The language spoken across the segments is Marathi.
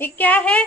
ये क्या है?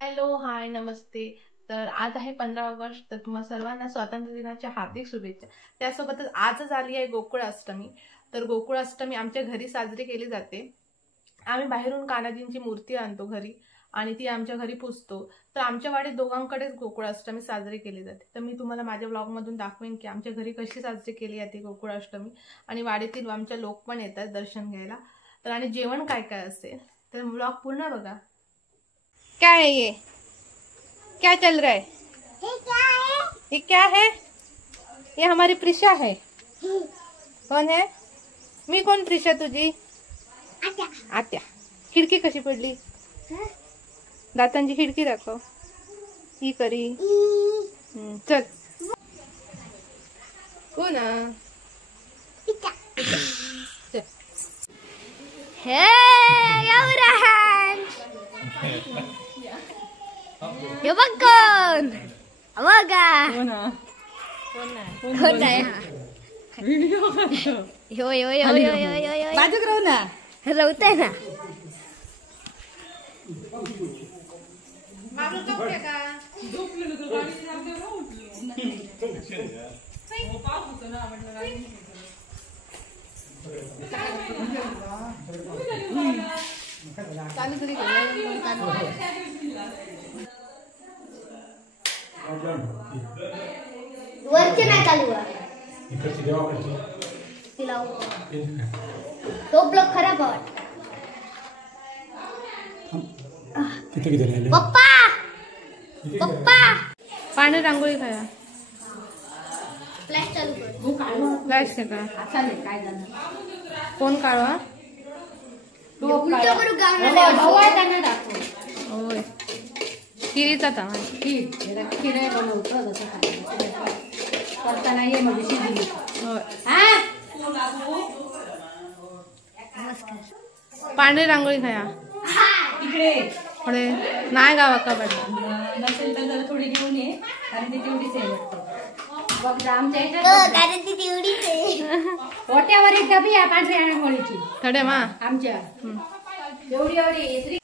हॅलो, हाय, नमस्ते. तर आज आहे 15 ऑगस्ट. तर तुम्हा सर्वांना स्वातंत्र्य दिनाच्या हार्दिक शुभेच्छा. त्यासोबतच आजच आली आहे गोकुळाष्टमी. तर गोकुळाष्टमी आमच्या घरी साजरी केली जाते. आम्ही बाहेरून कान्हाजींची मूर्ती आणतो घरी आणि ती आमच्या घरी पुजतो. तर आमच्या वाडीत दोघांकडेच गोकुळाष्टमी साजरी केली जाते. तर मी तुम्हाला माझ्या ब्लॉगमधून दाखवेन की आमच्या घरी कशी साजरी केली जाते गोकुळाष्टमी. आणि वाडीतील आमच्या लोक पण येतात दर्शन घ्यायला. तर आणि जेवण काय काय असेल तर ब्लॉग पूर्ण बघा. क्या है ये? क्या चल रहा है? ये क्या है? ये हमारी प्रिशा है. कौन है? मी कोण प्रिशा तुझी? आत्या. खिडकी कशी पडली? दातांची खिडकी दाखव. ही करी. चल. कोण? चल. हे यो बघ कोण? बघा कोण आहे हा? व्हिडिओ करतो. यो यो यो यो यो यो यो बाजूक राहू ना. राहते ना. मारू झोपले का? झोपलेलो तर गाडी आपल्याला उठलो. हो पाऊस होतो ना म्हटलं गाडी. चालू तरी वरचे नाही चालू तो ब्लॉक खराब वाटत. पप्पा पप्पा पाणी रांगोळी खाया. फ्लॅश चालू कर. फ्लॅश का? कोण काढवा? होय खिरीचा तवा. खीर बनवतो करताना ये मग शिजली. पांढरी रांगोळी खाया. इकडे पुढे नाही गावा का बरं नसेल तर जरा थोडी घेऊन ये कारण ती तेवढीच आहे बघ. आमच्या इथे तेवढीच आहे. ओट्यावर एक डबी आहे पांढऱ्या रांगोळीची. थोडे मा आमच्या एवढी एवढी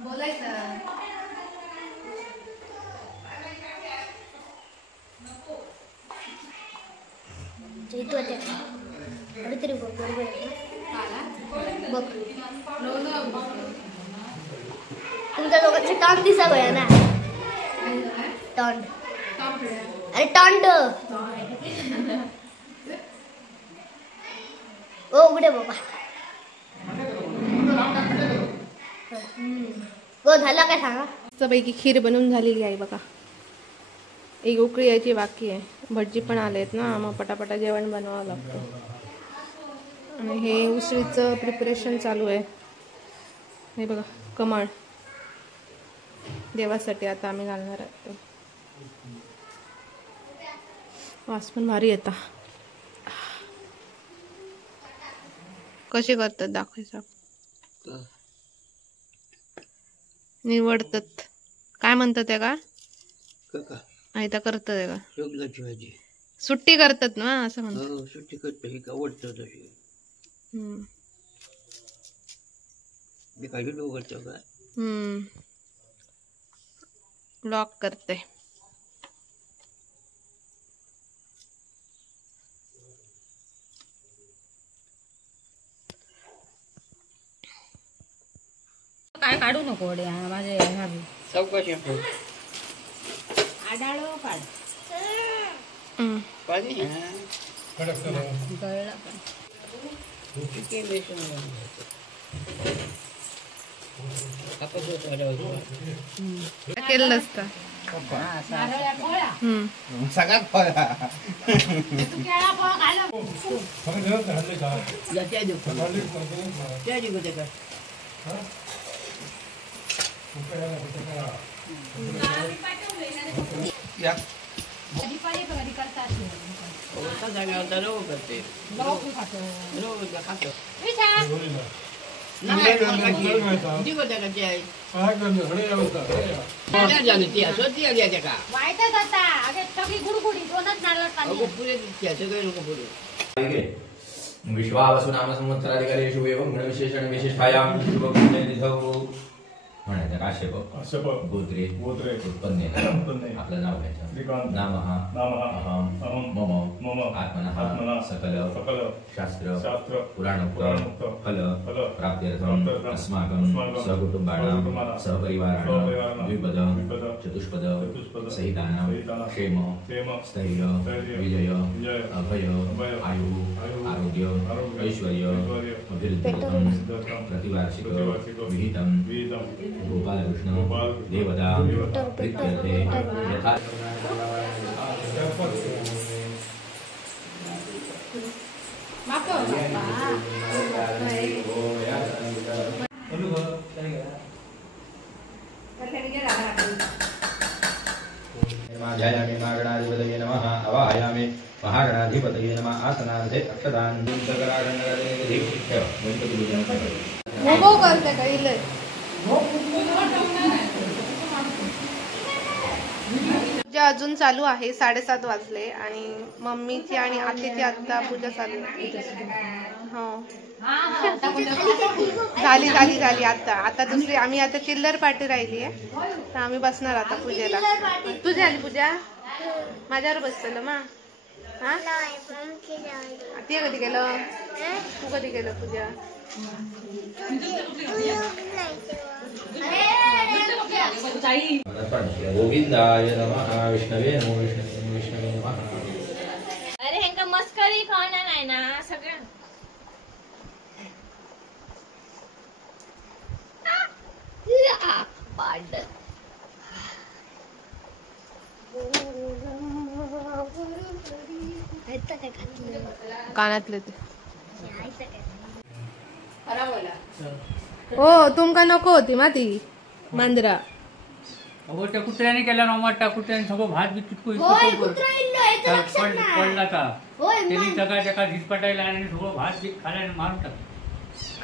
बोलायचं. तरी बघ बरोबर बघ. तुमच्या लोकांचे टॉन दिसा गया ना. टॉन्ड अरे टॉन्ड ओ उघडे बाबा. हो झाला काय सांगा. पैकी खीर बनवून झालेली आहे बघा. एक उकळी यायची बाकी आहे. भटजी पण आलेत ना मग पटापटा जेवण बनवावं लागतं. आणि हे उसळीचं प्रिपरेशन चालू आहे. हे बघा कमळ देवासाठी आता आम्ही घालणार आहोत. वास पण भारी येता. कसे करतात दाखवायचं. निवडतात काय म्हणतात त्या का आणि त्या करतात का शेवग्याची भाजी सुट्टी करतात ना असं म्हणतात. सुट्टी करते ही आवडतं तशी. काही लोक करतो का लॉक करते. काय काढू नको माझे चौकशी आडाळो काढ. केलं असतं सगळ्यात त्या देऊ ते काय या करते विश्वावसु नाम संवत्सराधिकारेषु एवं गणविशेषण विशिष्टायां शुभपुण्यनिधौ म्हणायचं काश्यप गोत्रे उत्पन्नेन आपलं नाव घ्यायचं नामः अहं मम आत्मनः सकल शास्त्र पुराणोक्त फल प्राप्त्यर्थम् अस्माकं सहकुटुम्बानां सहपरिवाराणां द्विपद चतुष्पद सहितानां क्षेम स्थैर्य विजय अभय आयु आरोग्य ऐश्वर्य अभिवृद्ध्यर्थं प्रतिवार्षिक विहितं गोपाल कृष्ण देवता प्रीत्यर्थे यथा ध्यायामि महागणाधिपतये नमः अवाहयामि महागणाधिपतये नमः आसनार्थे अक्षदान करते का इले पूजा अजून चालू आहे 7:30 वाजले आणि मम्मीची आणि आत्याची आता पूजा चालू आहे. हो झाली आता दुसरी आम्ही आता चिल्लर पार्टी राहिली आहे तर आम्ही बसणार आता पूजेला. तुझी आली पूजा माझ्यावर बसलं मा हा ते कधी केलं तू कधी केलं पूजा गोविंदाय नमः विष्णवे नमो विष्णवे नमः. अरे ह्यांका मस्करी खाणार नाही ना सगळं कानातले ते हो तुमका नको होती माती मांजरा त्या कुत्र्याने केला नॉमाटा कुत्र्याने सगळं भात बी चिटकू पडला का त्यांनी सगळ्या त्याका झिजपटायला आणि सगळं भात बी खाल्याने मारून टाकलं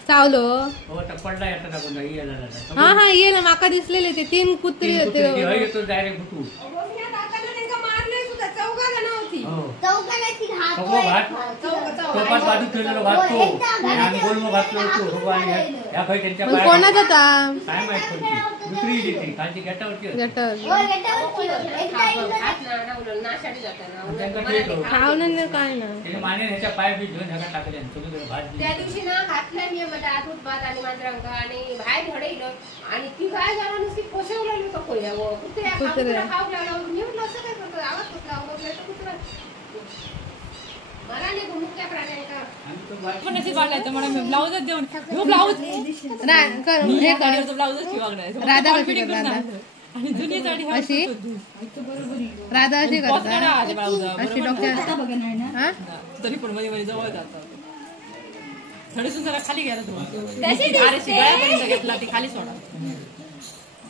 चावलो हो तर पडला येतात आपण हा ये ना माका दिसलेले ते 3 कुत्री होते येतो डायरेक्ट बुटू बाजू ठेवलेलो भात तो आणि गोलमो घातलो होतो आणि ह्या काही त्यांच्या कोणाचा होता काय माहित कोणती दुसरी देते खालची गेटावरची खावणं काय ना त्याने माने ह्याच्या पाय बी घेऊन ह्याला टाकले सगळीकडे भात त्या दिवशी ना घातल्या मी दूध भात आणि मांजरांका आणि बाहेर घडईलं आणि ती काय झालं नुसती कोसवलेली होतं कोल्यावर कुत्र्या खाऊ लागला निवडलं असं काय करतो आवाज कुठला कुत्रा मला नाही मुक्या प्राण्यांका पण अशी वागायचं म्हणून ब्लाऊजच देऊन ब्लाऊज राधा आणि जुनी साडी अशी राधा अशी करतात अशी डॉक्टर तरी पण मध्ये मध्ये जवळ जातात थोडीसून जरा खाली घ्यायला गळ्यापर्यंत घेतला ती खाली सोडा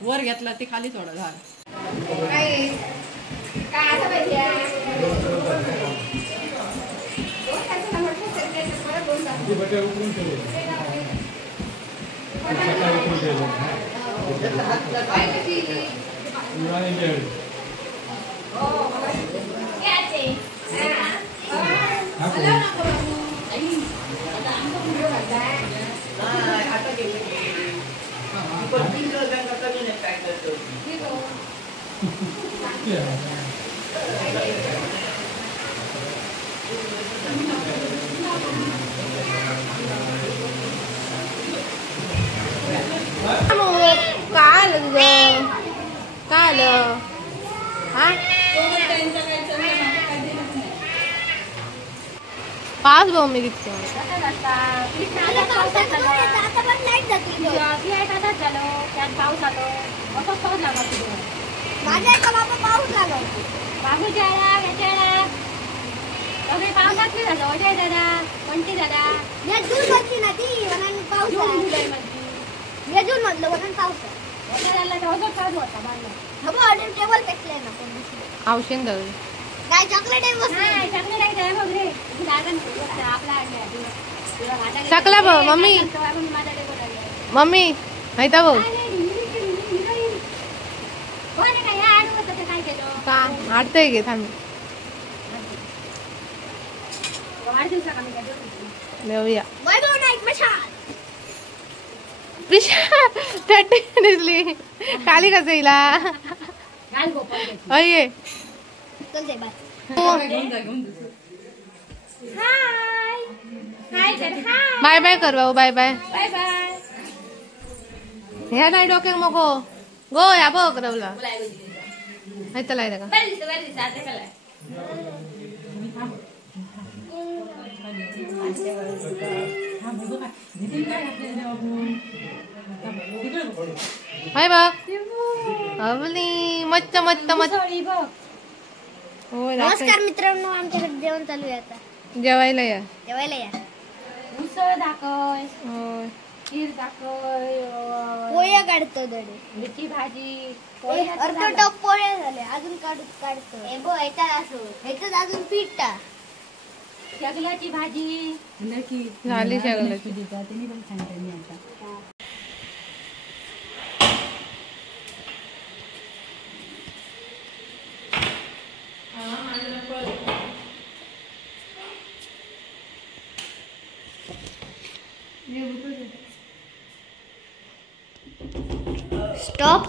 वर घेतला ती खाली सोडा झाड काय असं पाहिजे काय आलं पाच भाऊ मी किती पाऊस आलो असं पाऊस लागला पाऊस यायला पावसातली झालं दादा म्हणते दादा या जून मधली ना ती म्हणून पाऊस जुलै मधली या जून मधलं म्हणून पाऊस झाला तर पाऊस होता बांधला हो ऑर्डर टेबल पेटले ना पण औषध दगड काय चॉकलेट आहे बस चॉकलेट आहे काय बघ रे दादा आपला आणले शकला बघ मम्मी मम्मी माहिती बघ का आडतंय घे थांब देऊया दिसली खाली कसं येईला अये बाय बाय कर भाऊ बाय बाय बाय बाय ह्या नाही डोक्यात मगो गो या बघ रवला माहिती लाय का बरं दिसतं आता कलाय हाय बघ अवली मस्त मस्त मस्त होय नमस्कार मित्रांनो आमच्याकडे जेवण चालू आहे आता जेवायला या जेवायला या उसळ दाखव होय खीर दाखव पोळ्या काढतो दडे मेथी भाजी अर्ध पोळ्या झाल्या अजून काढतो हे बघ ह्याच्यात असो ह्याच्यात अजून पीठ टाक शेगलाची भाजी झाली शेगलाची स्टॉप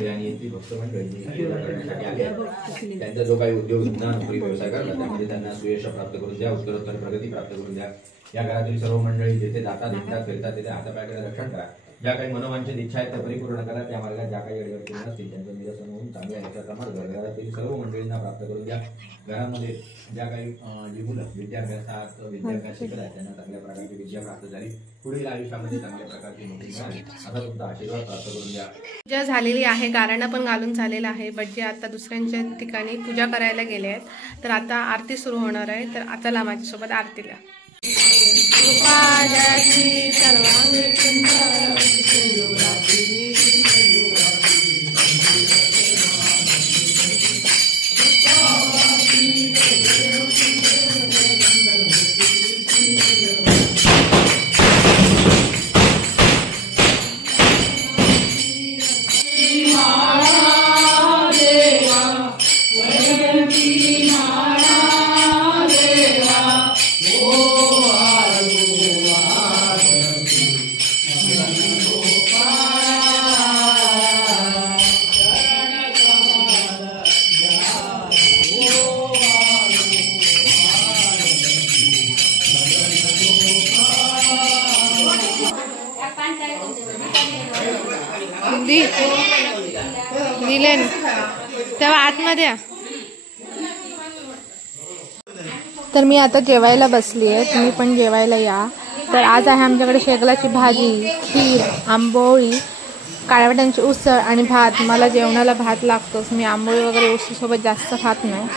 आणि इथली भक्त मंडळी करण्यासाठी आली आहे. त्यांचा जो काही उद्योग धंदा नोकरी व्यवसाय करतात त्यामध्ये त्यांना सुयश प्राप्त करून द्या उत्तरोत्तर प्रगती प्राप्त करून द्या. या घरातील सर्व मंडळी जिथे जातात निघतात फिरतात तिथे हातापायाकडे रक्षण करा. ज्या काही मनोवांछित इच्छा आहेत त्या परिपूर्ण करा. त्या मार्गात ज्या काही अडचणी असतील त्यांचं निरसन होऊन चांगल्या यशाचा मार्ग घरातील सर्व मंडळींना प्राप्त करून द्या. घरामध्ये ज्या काही जी मुलं विद्याभ्यासात विद्याभ्यास शिकत आहेत त्यांना चांगल्या प्रकारची विद्या प्राप्त झाली. पुढील आयुष्यामध्ये चांगल्या प्रकारची नोकरी मिळाली असा तुमचा आशीर्वाद प्राप्त करून द्या. पूजा झालेली आहे गाराणं पण घालून झालेलं आहे. बट आता दुसऱ्यांच्या ठिकाणी पूजा करायला गेले आहेत तर आता आरती सुरू होणार आहे. तर आता ला माझ्यासोबत आरतीला दिले तेव्हा आतमध्ये या. तर मी आता जेवायला बसली आहे. तुम्ही पण जेवायला या. तर आज आहे आमच्याकडे शेगलाची भाजी, खीर, आंबोळी, काळवटांची उसळ आणि भात. मला जेवणाला भात लागतोच. मी आंबोळी वगैरे उसळीसोबत जास्त खात नाही.